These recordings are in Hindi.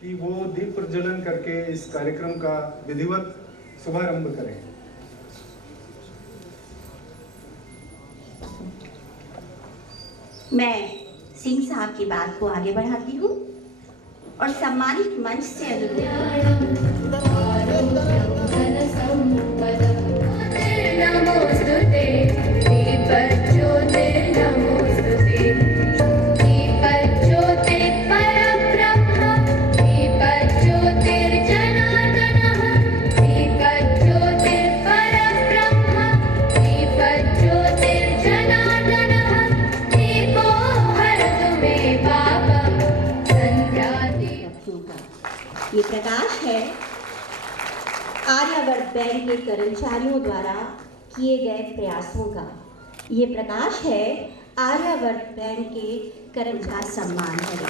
कि वो दीप प्रज्वलन करके इस कार्यक्रम का विधिवत शुभारंभ करें। मैं सिंह साहब की बात को आगे बढ़ाती हूँ और सम्मानित मंच से ये प्रकाश है आर्यावर्त बैंक के कर्मचारियों द्वारा किए गए प्रयासों का। ये प्रकाश है आर्यावर्त बैंक के कर्मचारी सम्मान करें।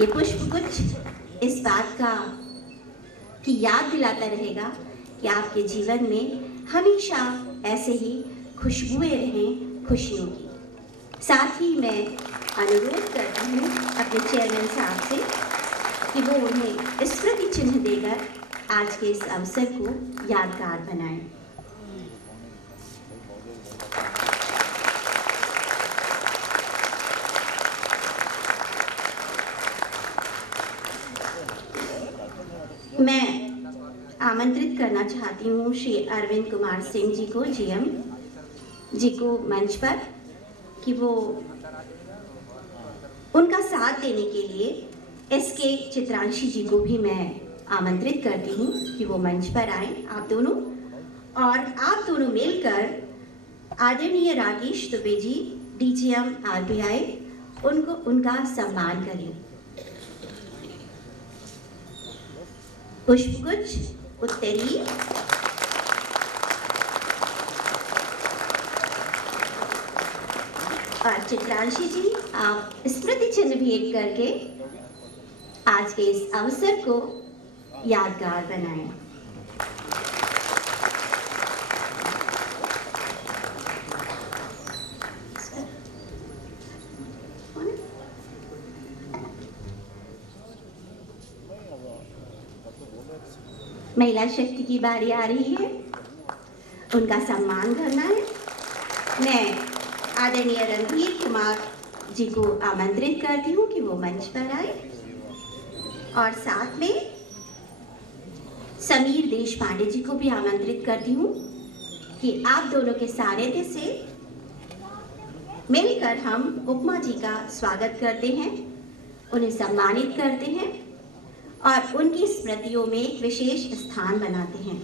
ये पुष्पगुच्छ इस बात का की याद दिलाता रहेगा कि आपके जीवन में हमेशा ऐसे ही खुशबुएं रहें खुशियों की। साथ ही मैं अनुरोध करती हूँ अपने चेयरमैन साहब से कि वो उन्हें स्मृति चिन्ह देकर आज के इस अवसर को यादगार बनाएं। मैं आमंत्रित करना चाहती हूँ श्री अरविंद कुमार सिंह जी को, जीएम जी को मंच पर, कि वो उनका साथ देने के लिए एसके चित्रांशी जी को भी मैं आमंत्रित करती हूँ कि वो मंच पर आए आप दोनों, और आप दोनों मिलकर आदरणीय राकेश दुबे जी डीजीएम आरबीआई उनका सम्मान करें। पुष्पगुच्छ उत्तरी और चित्रांशी जी आप स्मृति चिन्ह भेंट करके आज के इस अवसर को यादगार बनाएं। महिला शक्ति की बारी आ रही है, उनका सम्मान करना है। मैं आदरणीय रणधीर कुमार जी को आमंत्रित करती हूँ कि वो मंच पर आए, और साथ में समीर देशपांडे जी को भी आमंत्रित करती हूँ कि आप दोनों के सानिध्य से मिलकर हम उपमा जी का स्वागत करते हैं, उन्हें सम्मानित करते हैं और उनकी स्मृतियों में एक विशेष स्थान बनाते हैं।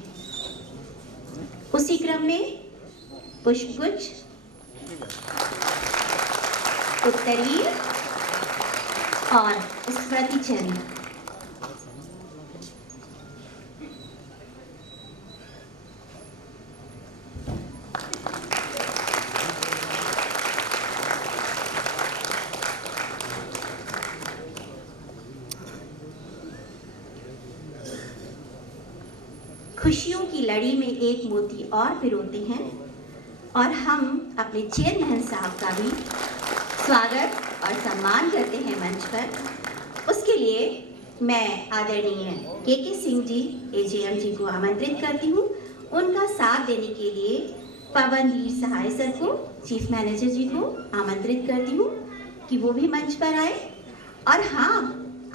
उसी क्रम में पुष्पगुच्छ उत्तरीय और स्मृति चिन्ह। खुशियों की लड़ी में एक मोती और पिरोते हैं और हम अपने चेयरमैन साहब का भी स्वागत और सम्मान करते हैं मंच पर। उसके लिए मैं आदरणीय के सिंह जी एजीएम जी को आमंत्रित करती हूँ। उनका साथ देने के लिए पवनवीर सहाय सर को, चीफ मैनेजर जी को आमंत्रित करती हूँ कि वो भी मंच पर आए। और हाँ,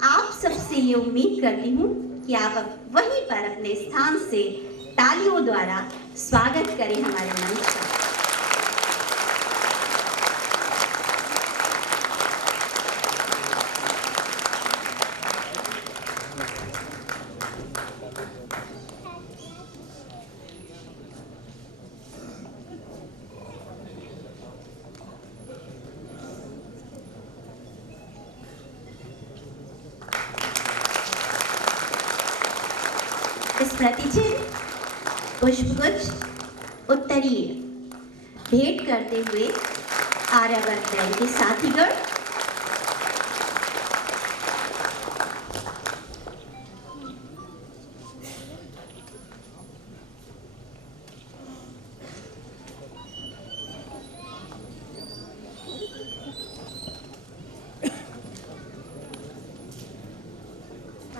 आप सबसे ये उम्मीद करती हूँ कि आप वहीं पर अपने स्थान से तालियों द्वारा स्वागत करें हमारे मंच का। स्मृति चिन्ह पुष्पगुच्छ उत्तरीय भेंट करते हुए आर्यावर्त बैंक के साथीगण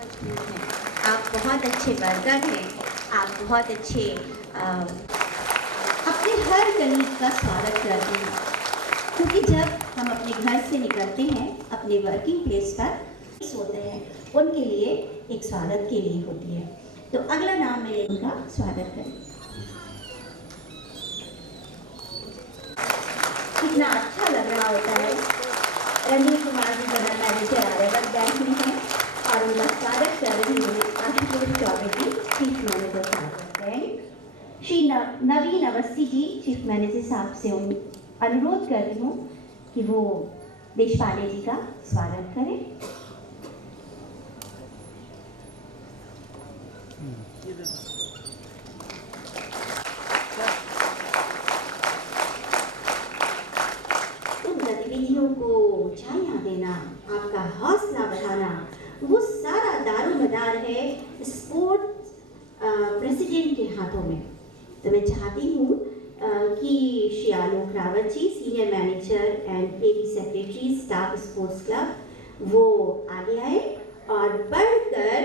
मजबूत हैं, आप बहुत अच्छे वर्कर हैं, आप बहुत अच्छे अपने हर कलीग का स्वागत करते हैं, क्योंकि जब हम अपने घर से निकलते हैं अपने वर्किंग प्लेस पर होते हैं, उनके लिए एक स्वागत के लिए होती है। तो अगला नाम मैं उनका स्वागत करें। कितना अच्छा लग रहा होता है। Ranveer Kumar ji general manager Aryavart bank में हैं और उनका स्वागत कर रही हूँ Ashutosh Choubey ji, chief manager Aryavart bank. Shri Naveen Awasthi ji, chief manager साहब से अनुरोध करती हूँ कि वो देशपांडे जी का स्वागत करें। उन गतिविधियों को ऊंचाइयां देना, आपका हौसला बढ़ाना, वो सारा दारोमदार है स्पोर्ट्स प्रेसिडेंट के हाथों में। तो मैं चाहती हूँ कि Shri Alok Rawat ji, senior manager and AB secretary staff sports club, वो आगे आए और बढ़कर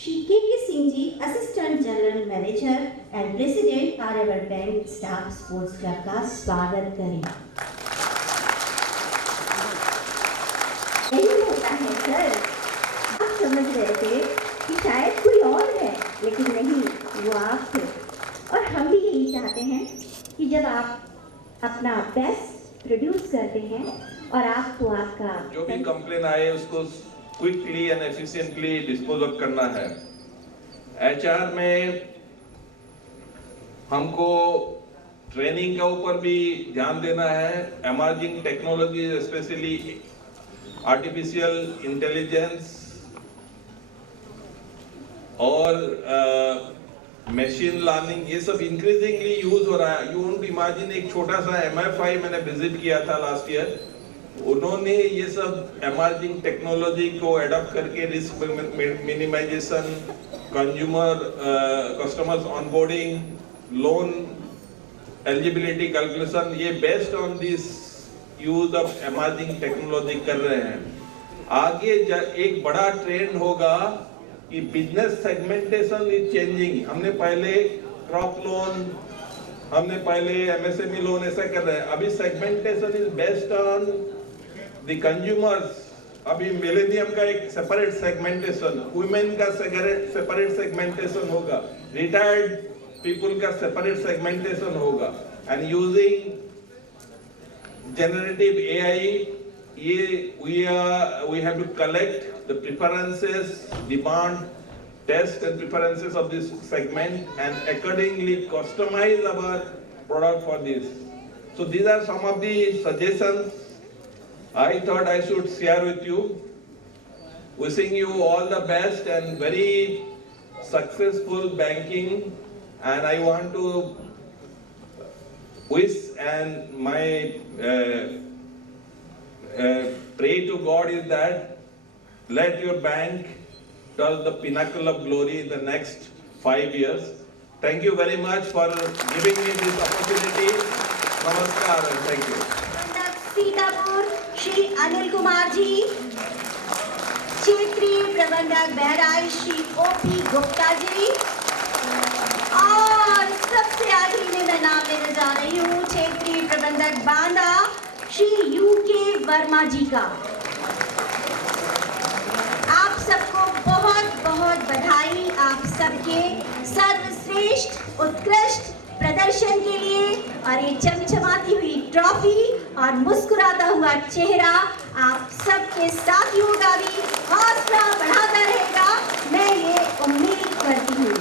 Shri K Singh ji, assistant general manager and president Aryavart bank staff sports club का स्वागत करें। यही होता है सर, आप समझ रहे थे कि शायद कोई और है, लेकिन नहीं, वो आप थे। और हम भी यही चाहते हैं कि जब आप अपना बेस्ट प्रोड्यूस करते हैं और आपको आपका जो भी कंप्लेन आए उसको quickly and efficiently dispose of करना है। एचआर में हमको ट्रेनिंग के ऊपर भी ध्यान देना है। Emerging technology, specially artificial intelligence और मशीन लर्निंग, ये सब इंक्रीजिंगली यूज हो रहा है। यू वोंट इमेजिन, एक छोटा सा MFI मैंने विजिट किया था लास्ट ईयर, उन्होंने ये सब एमर्जिंग टेक्नोलॉजी को एडॉप्ट करके risk minimisation, customers onboarding, loan eligibility calculation, ये based on this use of emerging technology कर रहे हैं। आगे एक बड़ा ट्रेंड होगा कि बिजनेस सेगमेंटेशन इज चेंजिंग। हमने पहले क्रॉप लोन, हमने पहले MSME लोन ऐसा कर रहे हैं, अभी segmentation is based on the consumers. अभी मिलेनियम का एक सेपरेट सेगमेंटेशन, वुमेन का सेपरेट सेगमेंटेशन होगा, रिटायर्ड पीपल का सेपरेट सेगमेंटेशन होगा, and using generative AI, we have to collect the preferences, demand, test and preferences of this segment and accordingly customize our product for this. So these are some of the suggestions I thought I should share with you. Wishing you all the best and very successful banking, and I want to wish and my pray to God is that let your bank touch the pinnacle of glory in the next 5 years. Thank you very much for giving me this opportunity. Namaskar and thank you. Sitapur Shri Anil Kumar ji, क्षेत्रीय प्रबंधक बहराइच श्री OP गुप्ता जी, और सबसे आखिरी में मैं नाम लेने जा रही हूँ क्षेत्रीय प्रबंधक बांदा श्री UK वर्मा जी का। आप सबको बहुत बहुत बधाई, आप सबके सर्वश्रेष्ठ उत्कृष्ट प्रदर्शन के लिए, और ये चमचमाती हुई ट्रॉफी और मुस्कुराता हुआ चेहरा आप सबके साथियों का भी हौसला बढ़ाता रहेगा, मैं ये उम्मीद करती हूँ।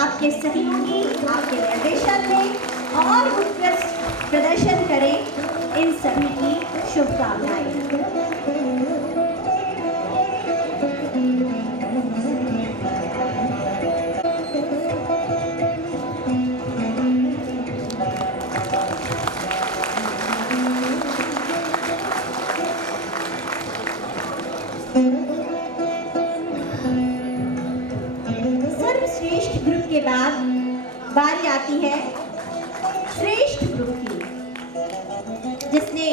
आपके सहयोगी आपके निर्देशन में और उत्कृष्ट प्रदर्शन करें, इन सभी की शुभकामनाएं। के बाद बारी आती है श्रेष्ठ ग्रुप की, जिसने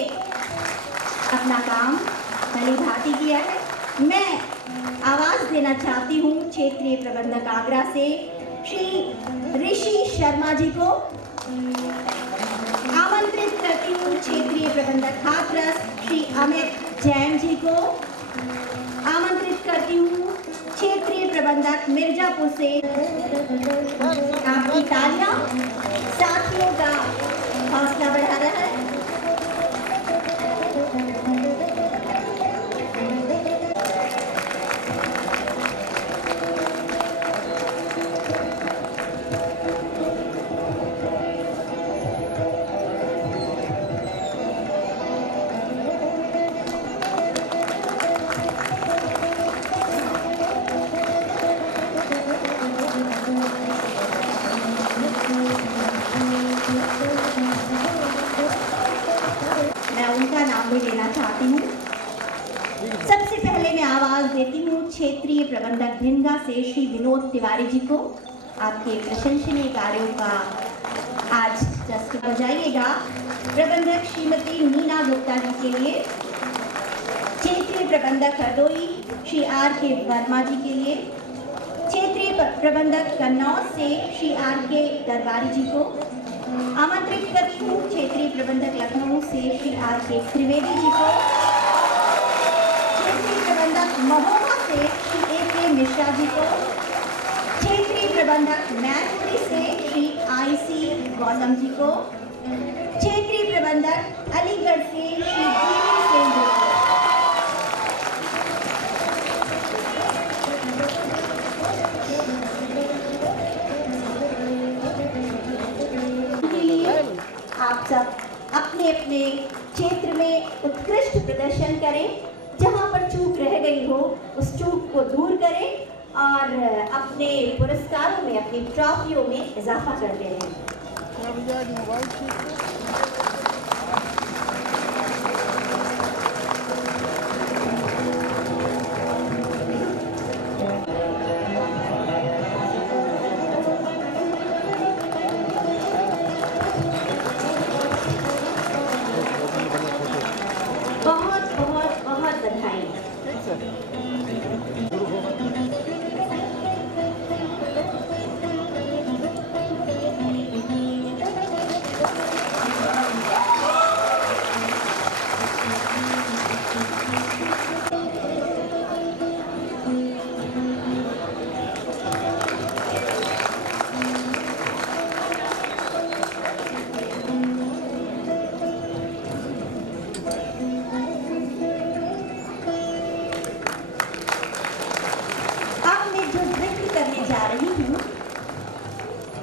अपना काम भलीभांति किया है। मैं आवाज देना चाहती हूँ क्षेत्रीय प्रबंधक आगरा से श्री ऋषि शर्मा जी को। आमंत्रित करती हूँ क्षेत्रीय प्रबंधक हाथरस श्री अमित जैन जी को। आमंत्रित करती हूँ क्षेत्रीय प्रबंधक मिर्जापुर से। आपकी तालियां साथियों का हौसला बढ़ा रहा है। उनका नाम भी लेना चाहती हूँ। सबसे पहले मैं आवाज देती हूँ क्षेत्रीय प्रबंधक भिंगा से श्री विनोद तिवारी जी को। आपके प्रशंसनीय कार्यों का आज जस्ट बजाइएगा। प्रबंधक श्रीमती नीना गुप्ता जी के लिए। क्षेत्रीय प्रबंधक हरदोई श्री आर के वर्मा जी के लिए। क्षेत्रीय प्रबंधक कन्नौज से श्री आर के दरबारी जी को। आमंत्रित करती हूँ क्षेत्रीय प्रबंधक लखनऊ से श्री आर के त्रिवेदी जी को। क्षेत्रीय प्रबंधक महोबा से श्री ए के मिश्रा जी को। क्षेत्रीय प्रबंधक मैनपुरी से श्री आई सी गौतम जी को। क्षेत्रीय प्रबंधक अलीगढ़ से श्री देवी सिंह जी को। आप सब अपने अपने क्षेत्र में उत्कृष्ट प्रदर्शन करें। जहां पर चूक रह गई हो उस चूक को दूर करें और अपने पुरस्कारों में, अपनी ट्रॉफियों में इजाफा करते रहें। बहुत बहुत बहुत बधाई।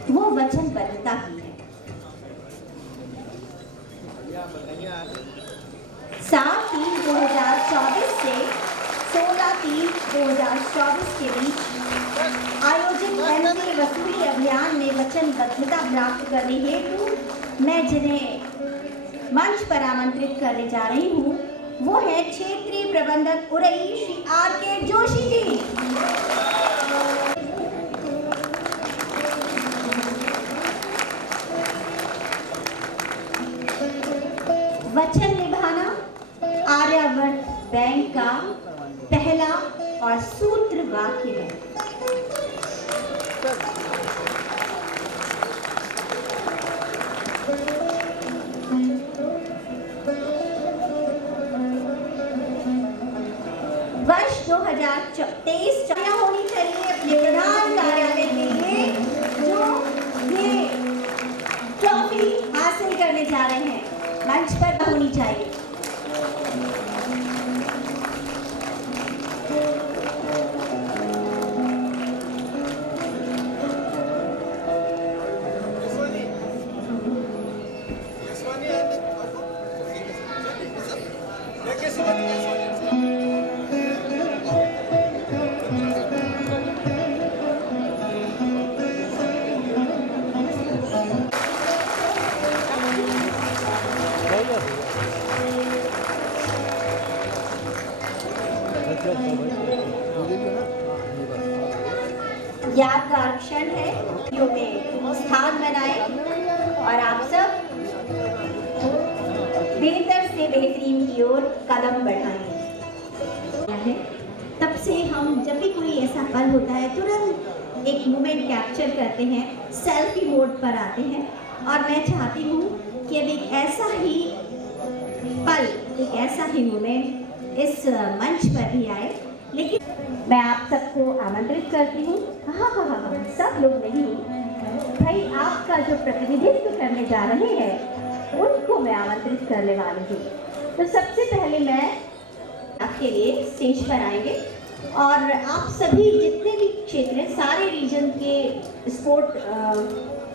वो वचनबद्धता की है। 7/3/2024 से 16/3/2024 के बीच आयोजित एनपी वसूली अभियान में वचनबद्धता प्राप्त करने हेतु मैं जिन्हें मंच पर आमंत्रित करने जा रही हूँ वो है क्षेत्रीय प्रबंधक उरई श्री आर के जोशी जी। वचन निभाना आर्यावर्त बैंक का पहला और सूत्र वाक्य है। वर्ष 2023 होनी यादगार क्षण है, यो में स्थान बनाए और आप सब बेहतर से बेहतरीन की ओर कदम बढ़ाएं। तब से हम जब भी कोई ऐसा पल होता है तुरंत एक मोमेंट कैप्चर करते हैं, सेल्फी मोड पर आते हैं और मैं चाहती हूँ कि अब एक ऐसा ही पल, एक ऐसा ही मोमेंट इस मंच पर भी आए। लेकिन मैं आप सबको आमंत्रित करती हूँ, हाँ, सब लोग नहीं भाई, आपका जो प्रतिनिधित्व करने जा रहे हैं उनको मैं आमंत्रित करने वाली हूँ। तो सबसे पहले मैं आपके लिए स्टेज पर आएंगे और आप सभी जितने भी क्षेत्र हैं, सारे रीजन के स्पोर्ट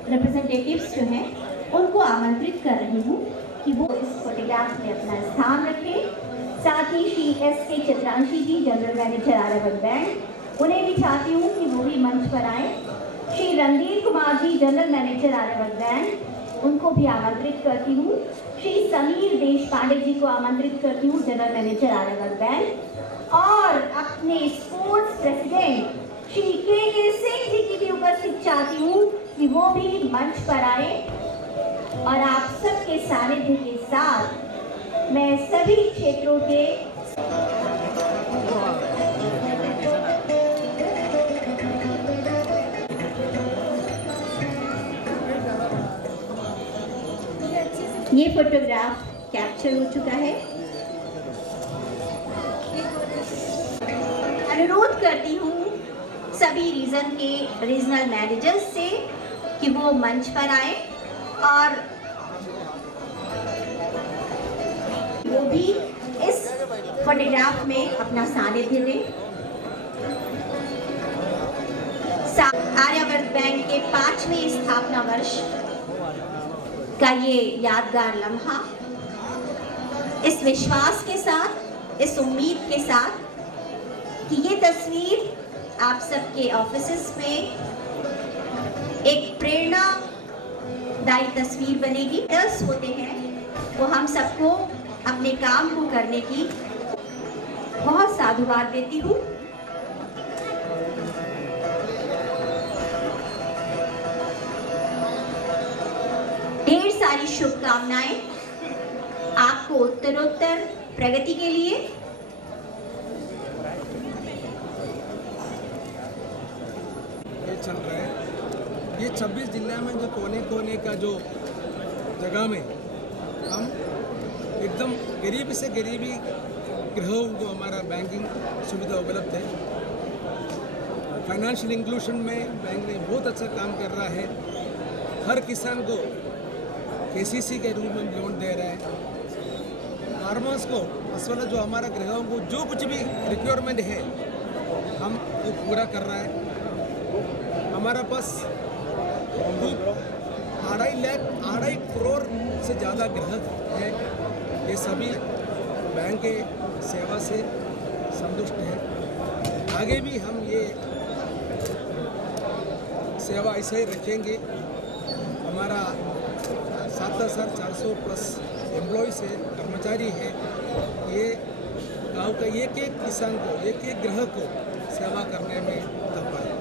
रिप्रेजेंटेटिव्स जो हैं उनको आमंत्रित कर रही हूँ कि वो इस फोटोग्राफ में अपना स्थान रखें। साथ ही श्री S.K. चित्रांशी जी, जनरल मैनेजर आर्यवर्त बैंक, उन्हें भी चाहती हूँ कि वो भी मंच पर आए। Shri Randhir Kumar ji, general manager Aryavart bank, उनको भी आमंत्रित करती हूँ। श्री समीर देशपांडे जी को आमंत्रित करती हूँ, जनरल मैनेजर आर्यवर्त बैंक। और अपने sports president Shri K.K. Singh ji की भी उपस्थित चाहती हूँ कि वो भी मंच पर आए। और आप सबके सानिध्य के साथ मैं सभी क्षेत्रों के ये फोटोग्राफ कैप्चर हो चुका है। अनुरोध करती हूँ सभी रीजन के रीजनल मैनेजर्स से कि वो मंच पर आए और वो भी इस फोटोग्राफ में अपना सानिध्य दें। आर्यवर्त बैंक के 5वें स्थापना वर्ष का ये यादगार लम्हा, इस विश्वास के साथ, इस उम्मीद के साथ कि ये तस्वीर आप सबके ऑफिसेस में एक प्रेरणादायी तस्वीर बनेगी। दस होते हैं वो हम सबको अपने काम को करने की बहुत साधुवाद देती हूँ। ढेर सारी शुभकामनाएं आपको उत्तरोत्तर प्रगति के लिए। ये चल रहा है, ये 26 जिले में जो कोने कोने का जो जगह में हम एकदम गरीबी से गरीबी ग्राहकों को हमारा बैंकिंग सुविधा उपलब्ध है। फाइनेंशियल इंक्लूशन में बैंक ने बहुत अच्छा काम कर रहा है। हर किसान को KCC के रूप में लोन दे रहा है। फार्मर्स को असवाला जो हमारा ग्राहकों को जो कुछ भी रिक्वायरमेंट है हम वो पूरा कर रहा है। हमारा पास 2.5 करोड़ से ज़्यादा ग्राहक है। ये सभी बैंक के सेवा से संतुष्ट हैं। आगे भी हम ये सेवा ऐसे ही रखेंगे। हमारा 7,400 प्लस एम्प्लॉयज़ है, कर्मचारी है। ये गांव का एक एक किसान को, एक एक ग्राहक को सेवा करने में तत्पर है।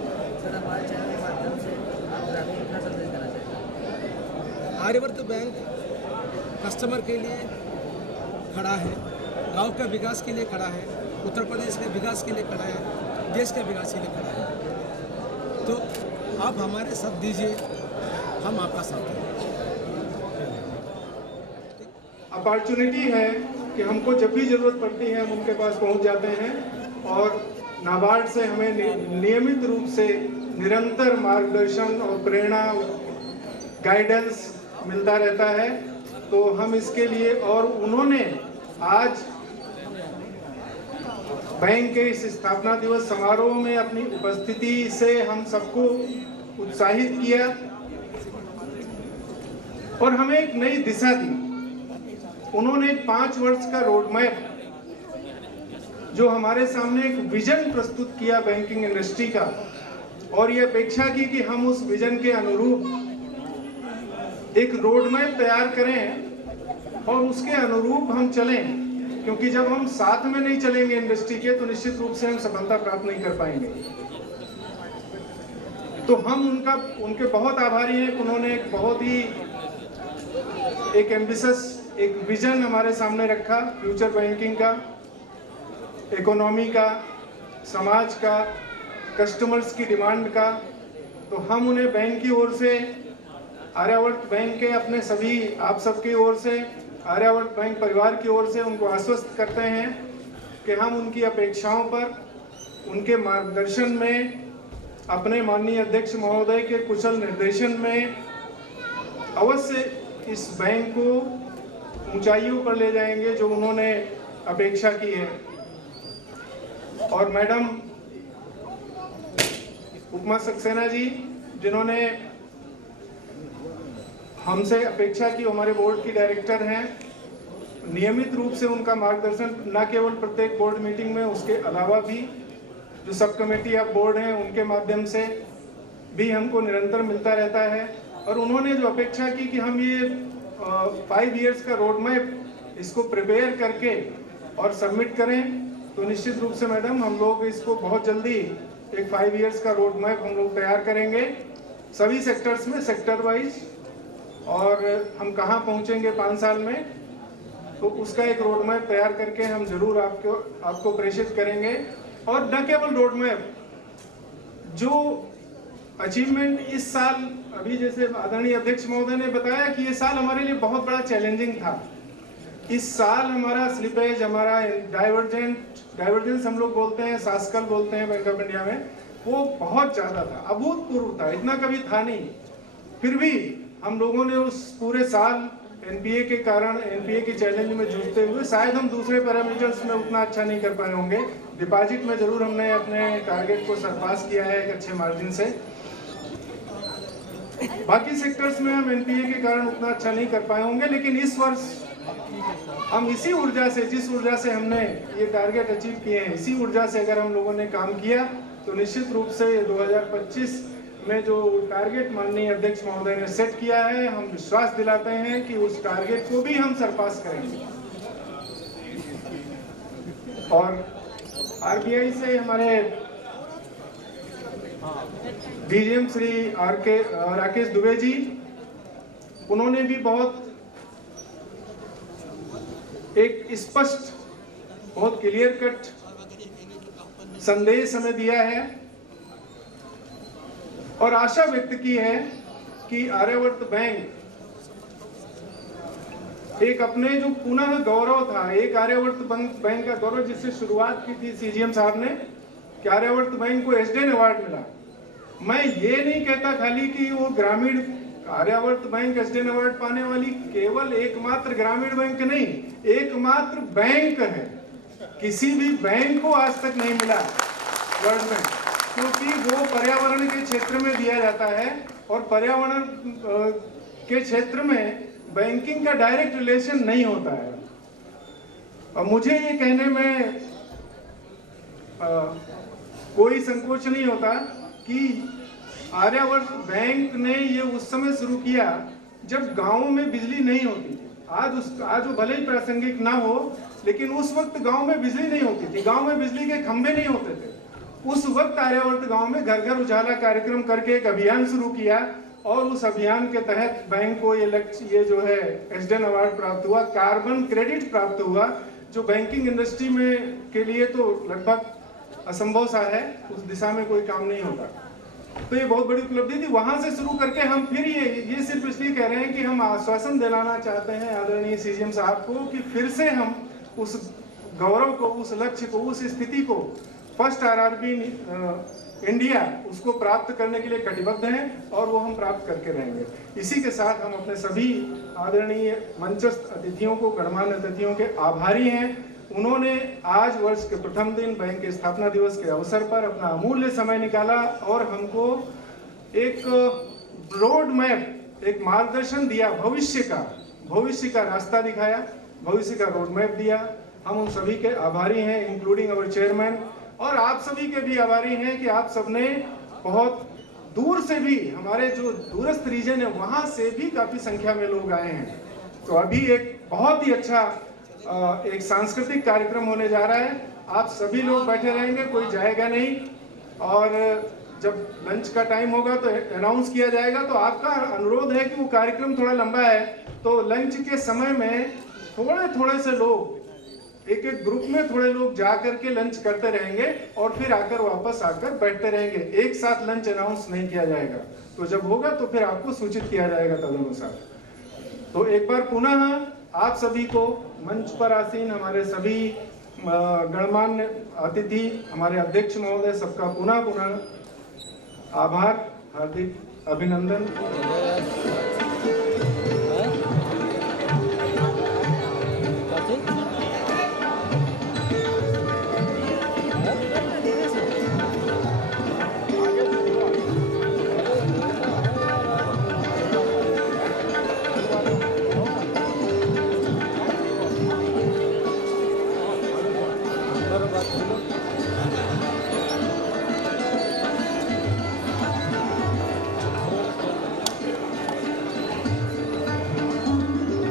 आर्यवर्त बैंक कस्टमर के लिए खड़ा है, गांव के विकास के लिए खड़ा है, उत्तर प्रदेश के विकास के लिए खड़ा है, देश के विकास के लिए खड़ा है। तो आप हमारे साथ दीजिए, हम आपका साथ देंगे। अपॉर्चुनिटी है कि हमको जब भी ज़रूरत पड़ती है हम उनके पास पहुंच जाते हैं और नाबार्ड से हमें नियमित रूप से निरंतर मार्गदर्शन और प्रेरणा, गाइडेंस मिलता रहता है। तो हम इसके लिए, और उन्होंने आज बैंक के इस स्थापना दिवस समारोह में अपनी उपस्थिति से हम सबको उत्साहित किया और हमें एक नई दिशा दी। उन्होंने 5 वर्ष का रोड मैप, जो हमारे सामने एक विजन प्रस्तुत किया बैंकिंग इंडस्ट्री का, और ये अपेक्षा की कि हम उस विजन के अनुरूप एक रोड मैप तैयार करें और उसके अनुरूप हम चलें। क्योंकि जब हम साथ में नहीं चलेंगे इंडस्ट्री के, तो निश्चित रूप से हम सफलता प्राप्त नहीं कर पाएंगे। तो हम उनके बहुत आभारी हैं। उन्होंने एक बहुत ही एक एम्बिशियस एक विजन हमारे सामने रखा, फ्यूचर बैंकिंग का, इकोनॉमी का, समाज का, कस्टमर्स की डिमांड का। तो हम उन्हें बैंक की ओर से, आर्यावर्त बैंक के अपने सभी आप सबकी ओर से, आर्यावर्त बैंक परिवार की ओर से उनको आश्वस्त करते हैं कि हम उनकी अपेक्षाओं पर, उनके मार्गदर्शन में, अपने माननीय अध्यक्ष महोदय के कुशल निर्देशन में अवश्य इस बैंक को ऊंचाइयों पर ले जाएंगे जो उन्होंने अपेक्षा की है। और मैडम उपमा सक्सेना जी, जिन्होंने हमसे अपेक्षा की, हमारे बोर्ड की डायरेक्टर हैं, नियमित रूप से उनका मार्गदर्शन न केवल प्रत्येक बोर्ड मीटिंग में, उसके अलावा भी जो सब कमेटी ऑफ बोर्ड हैं उनके माध्यम से भी हमको निरंतर मिलता रहता है। और उन्होंने जो अपेक्षा की कि हम ये 5 इयर्स का रोड मैप इसको प्रिपेयर करके और सबमिट करें, तो निश्चित रूप से मैडम हम लोग इसको बहुत जल्दी एक 5 इयर्स का रोड मैप हम लोग तैयार करेंगे सभी सेक्टर्स में, सेक्टर वाइज, और हम कहाँ पहुँचेंगे 5 साल में, तो उसका एक रोड मैप तैयार करके हम जरूर आपको प्रेषित करेंगे। और न केवल रोड मैप, जो अचीवमेंट इस साल, अभी जैसे आदरणीय अध्यक्ष महोदय ने बताया कि ये साल हमारे लिए बहुत बड़ा चैलेंजिंग था। इस साल हमारा स्लिपेज, हमारा डाइवर्जेंस हम लोग बोलते हैं, सास्कल बोलते हैं बैंक ऑफ इंडिया में, वो बहुत ज़्यादा था, अभूतपूर्व था, इतना कभी था नहीं। फिर भी हम लोगों ने उस पूरे साल एनपीए के कारण, एनपीए के चैलेंज में जूझते हुए, शायद हम दूसरे पैरामीटर्स में उतना अच्छा नहीं कर पाए होंगे, डिपॉजिट में जरूर हमने अपने टारगेट को सरपास किया है एक अच्छे मार्जिन से। बाकी सेक्टर्स में हम एनपीए के कारण उतना अच्छा नहीं कर पाए होंगे, लेकिन इस वर्ष हम इसी ऊर्जा से, जिस ऊर्जा से हमने ये टारगेट अचीव किए हैं, इसी ऊर्जा से अगर हम लोगों ने काम किया तो निश्चित रूप से 2025 में जो टारगेट माननीय अध्यक्ष महोदय ने सेट किया है, हम विश्वास दिलाते हैं कि उस टारगेट को भी हम सरपास करेंगे। और आरबीआई से हमारे डीजीएम श्री राकेश दुबे जी, उन्होंने भी बहुत एक स्पष्ट, बहुत क्लियर कट संदेश हमें दिया है और आशा व्यक्त की है कि आर्यावर्त बैंक एक अपने जो पुनः गौरव था, एक आर्यावर्त बैंक का गौरव जिससे शुरुआत की थी सीजीएम साहब ने, कि आर्यावर्त बैंक को एसडेन अवार्ड मिला। मैं ये नहीं कहता खाली कि वो ग्रामीण, आर्यावर्त बैंक एसडेन अवार्ड पाने वाली केवल एकमात्र ग्रामीण बैंक नहीं, एकमात्र बैंक है। किसी भी बैंक को आज तक नहीं मिला वर्ल्ड में, क्योंकि वो पर्यावरण के क्षेत्र में दिया जाता है और पर्यावरण के क्षेत्र में बैंकिंग का डायरेक्ट रिलेशन नहीं होता है। और मुझे ये कहने में कोई संकोच नहीं होता कि आर्यावर्त बैंक ने ये उस समय शुरू किया जब गांवों में बिजली नहीं होती थी। आज वो भले ही प्रासंगिक ना हो, लेकिन उस वक्त गांव में बिजली नहीं होती थी, गांव में बिजली के खंभे नहीं होते थे। उस वक्त आर्यावर्त गांव में घर घर उजाला कार्यक्रम करके एक अभियान शुरू किया और उस अभियान के तहत बैंक को ये जो है एसडेन अवार्ड प्राप्त हुआ, कार्बन क्रेडिट प्राप्त हुआ, जो बैंकिंग इंडस्ट्री में के लिए तो लगभग असंभव सा है, उस दिशा में कोई काम नहीं होता। तो ये बहुत बड़ी उपलब्धि थी। वहां से शुरू करके हम फिर ये सिर्फ इसलिए कह रहे हैं कि हम आश्वासन दिलाना चाहते हैं आदरणीय सीजीएम साहब को कि फिर से हम उस गौरव को, उस लक्ष्य को, उस स्थिति को, फर्स्ट आरआरबी इंडिया, उसको प्राप्त करने के लिए कटिबद्ध हैं और वो हम प्राप्त करके रहेंगे। इसी के साथ हम अपने सभी आदरणीय मंचस्थ अतिथियों को, गणमान्य अतिथियों के आभारी हैं। उन्होंने आज वर्ष के प्रथम दिन बैंक के स्थापना दिवस के अवसर पर अपना अमूल्य समय निकाला और हमको एक रोड मैप, एक मार्गदर्शन दिया, भविष्य का रास्ता दिखाया, भविष्य का रोड मैप दिया। हम उन सभी के आभारी हैं, इंक्लूडिंग अवर चेयरमैन, और आप सभी के भी आभारी हैं कि आप सबने बहुत दूर से भी, हमारे जो दूरस्थ रीजन है वहां से भी काफी संख्या में लोग आए हैं। तो अभी एक बहुत ही अच्छा एक सांस्कृतिक कार्यक्रम होने जा रहा है। आप सभी लोग बैठे रहेंगे, कोई जाएगा नहीं। और जब लंच का टाइम होगा तो अनाउंस किया जाएगा। तो आपका अनुरोध है कि वो कार्यक्रम थोड़ा लंबा है, तो लंच के समय में थोड़े थोड़े से लोग, एक एक ग्रुप में थोड़े लोग जा करके लंच करते रहेंगे और फिर आकर वापस आकर बैठते रहेंगे। एक साथ लंच अनाउंस नहीं किया जाएगा, तो जब होगा तो फिर आपको सूचित किया जाएगा तदनुसार। तो एक बार पुनः आप सभी को, मंच पर आसीन हमारे सभी गणमान्य अतिथि, हमारे अध्यक्ष महोदय, सबका पुनः पुनः आभार, हार्दिक अभिनंदन।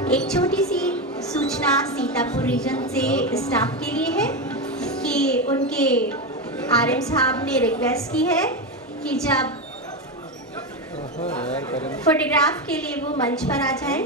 एक छोटी सी सूचना सीतापुर रीजन से स्टाफ के लिए है कि उनके आरएम साहब ने रिक्वेस्ट की है कि जब फोटोग्राफ के लिए वो मंच पर आ जाएं।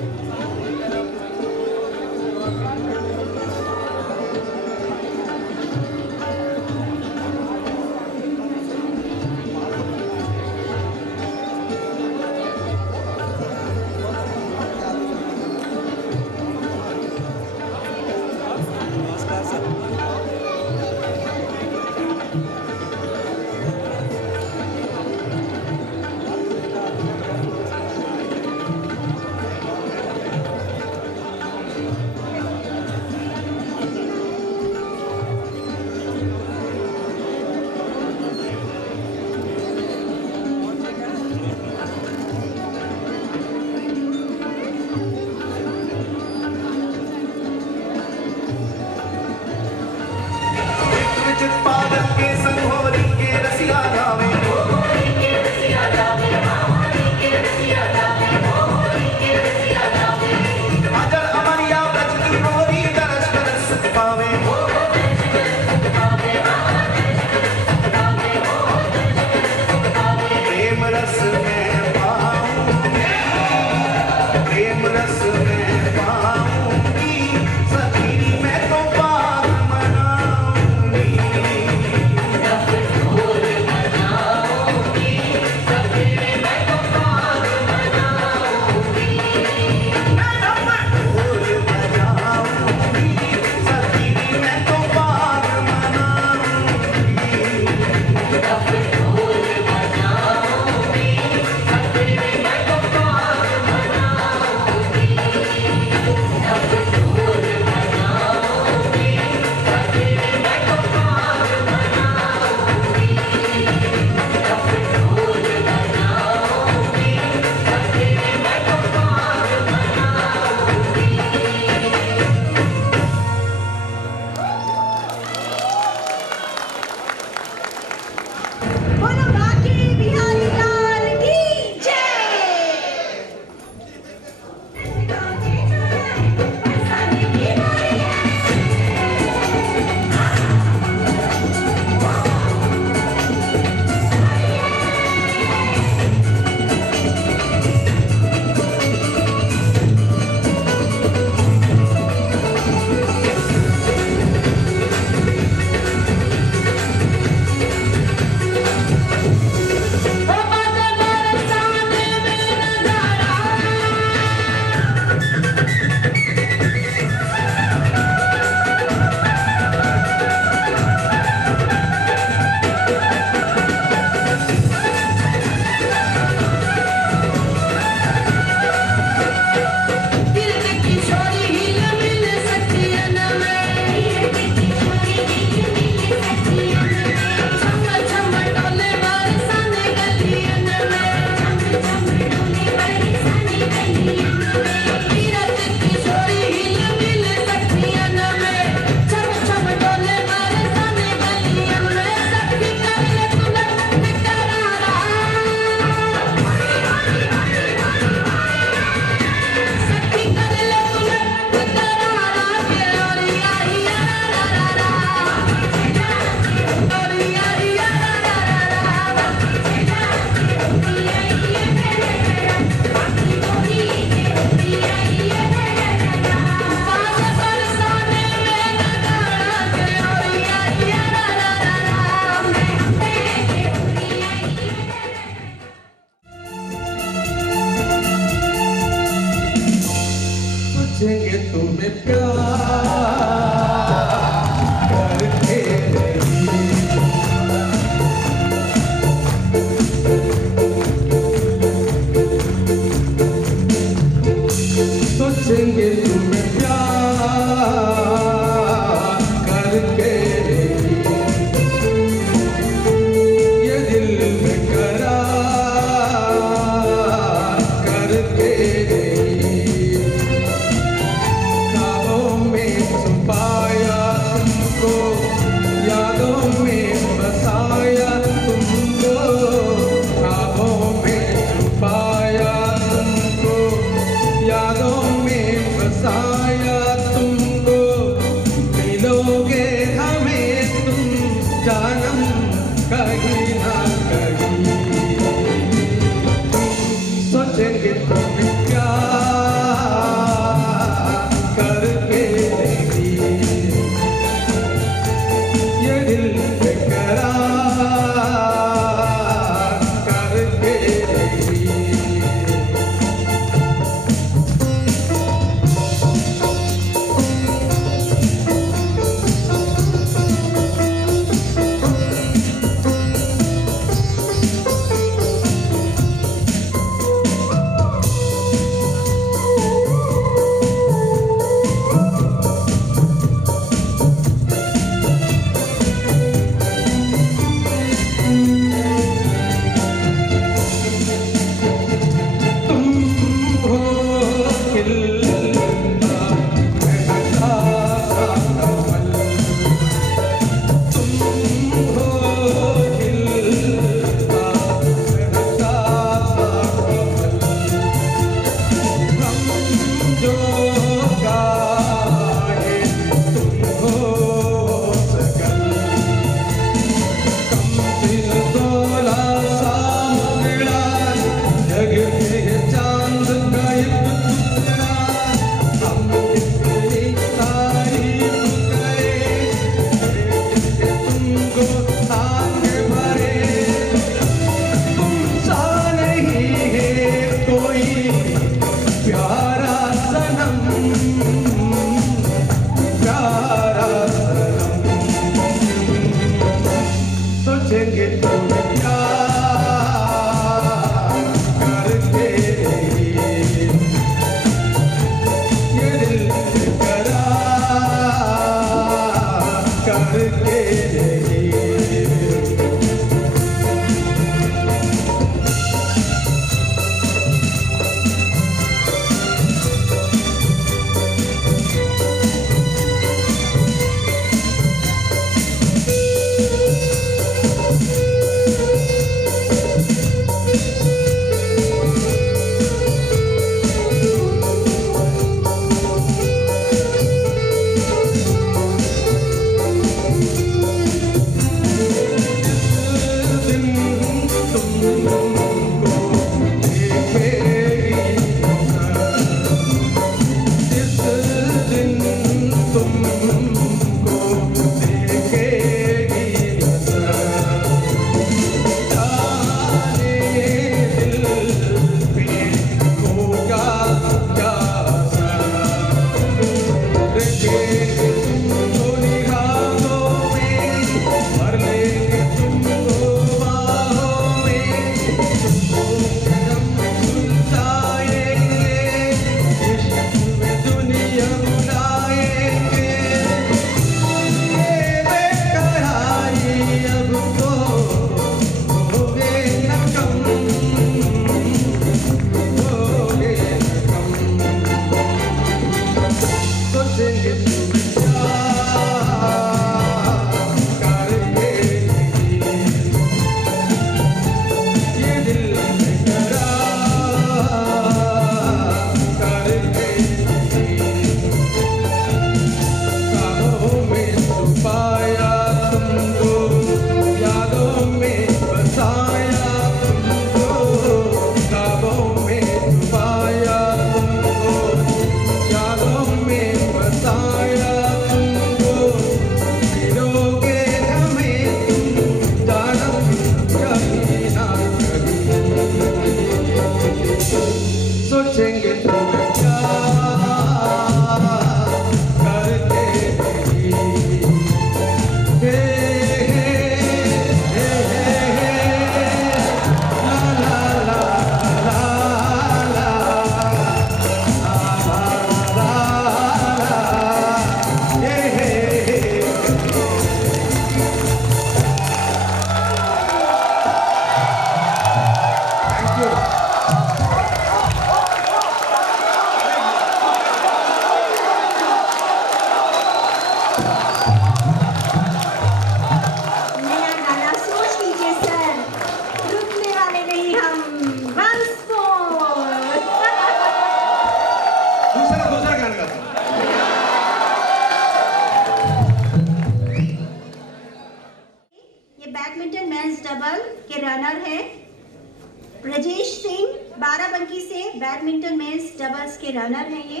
ब्रजेश सिंह बाराबंकी से बैडमिंटन मेंस डबल्स के रनर हैं ये।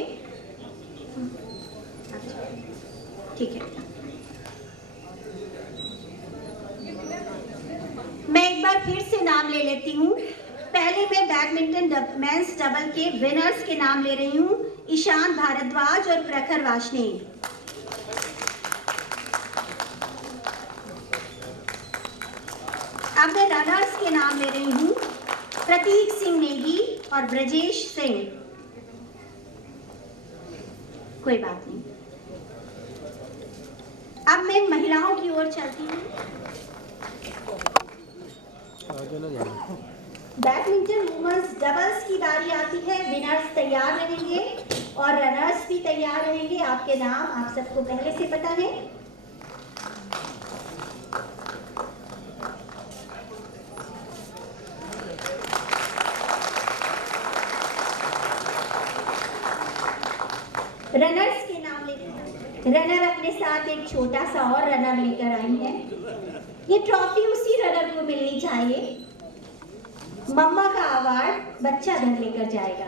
ठीक है, मैं एक बार फिर से नाम ले लेती हूँ। पहले मैं बैडमिंटन मेंस डबल के विनर्स के नाम ले रही हूँ, ईशान भारद्वाज और प्रखर वार्ष्णेय। अब मैं रनर्स के नाम ले रही हूँ, प्रतीक सिंह नेगी और ब्रजेश सिंह। कोई बात नहीं। अब मैं महिलाओं की ओर चलती हूँ। बैडमिंटन वुमेन्स डबल्स की बारी आती है। विनर्स तैयार रहेंगे और रनर्स भी तैयार रहेंगे। आपके नाम आप सबको पहले से पता है। रनर्स के नाम लेते हैं। रनर अपने साथ एक छोटा सा और रनर लेकर आई है। ये ट्रॉफी उसी रनर को मिलनी चाहिए। मम्मा का अवार्ड बच्चा घर लेकर जाएगा।